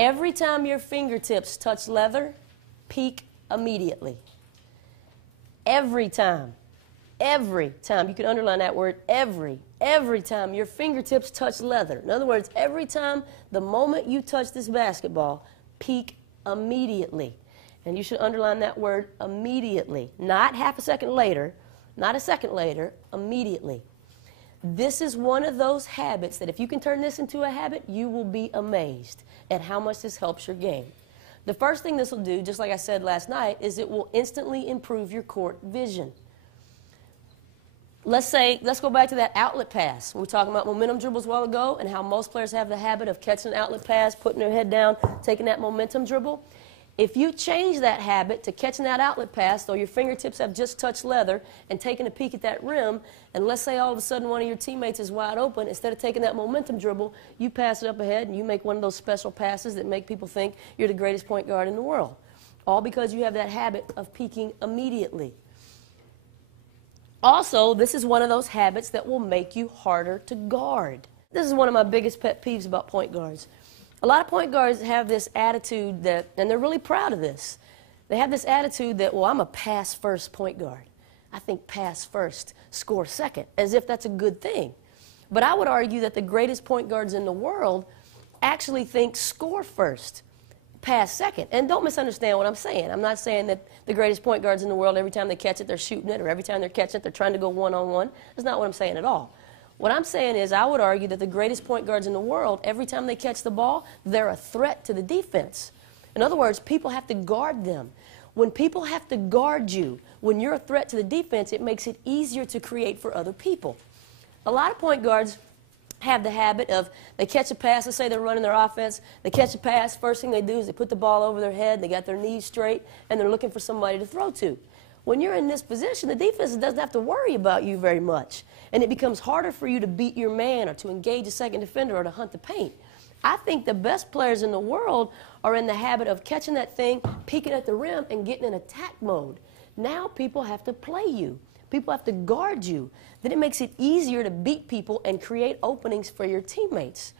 Every time your fingertips touch leather, peek immediately. Every time. Every time. You can underline that word, every time your fingertips touch leather. In other words, every time, the moment you touch this basketball, peek immediately. And you should underline that word immediately. Not half a second later, not a second later, immediately. This is one of those habits that if you can turn this into a habit, you will be amazed at how much this helps your game. The first thing this will do, just like I said last night, is it will instantly improve your court vision. Let's go back to that outlet pass. We were talking about momentum dribbles a while ago and how most players have the habit of catching an outlet pass, putting their head down, taking that momentum dribble. If you change that habit to catching that outlet pass, though your fingertips have just touched leather, and taking a peek at that rim, and let's say all of a sudden one of your teammates is wide open, instead of taking that momentum dribble, you pass it up ahead and you make one of those special passes that make people think you're the greatest point guard in the world. All because you have that habit of peeking immediately. Also, this is one of those habits that will make you harder to guard. This is one of my biggest pet peeves about point guards. A lot of point guards have this attitude that, and they're really proud of this, they have this attitude that, well, I'm a pass-first point guard. I think pass first, score second, as if that's a good thing. But I would argue that the greatest point guards in the world actually think score first, pass second. And don't misunderstand what I'm saying. I'm not saying that the greatest point guards in the world, every time they catch it, they're shooting it, or every time they're catching it, they're trying to go one-on-one. That's not what I'm saying at all. What I'm saying is I would argue that the greatest point guards in the world, every time they catch the ball, they're a threat to the defense. In other words, people have to guard them. When people have to guard you, when you're a threat to the defense, it makes it easier to create for other people. A lot of point guards have the habit of, they catch a pass, let's say they're running their offense, they catch a pass, first thing they do is they put the ball over their head, they got their knees straight, and they're looking for somebody to throw to. When you're in this position, the defense doesn't have to worry about you very much. And it becomes harder for you to beat your man or to engage a second defender or to hunt the paint. I think the best players in the world are in the habit of catching that thing, peeking at the rim, and getting in attack mode. Now people have to play you. People have to guard you. Then it makes it easier to beat people and create openings for your teammates.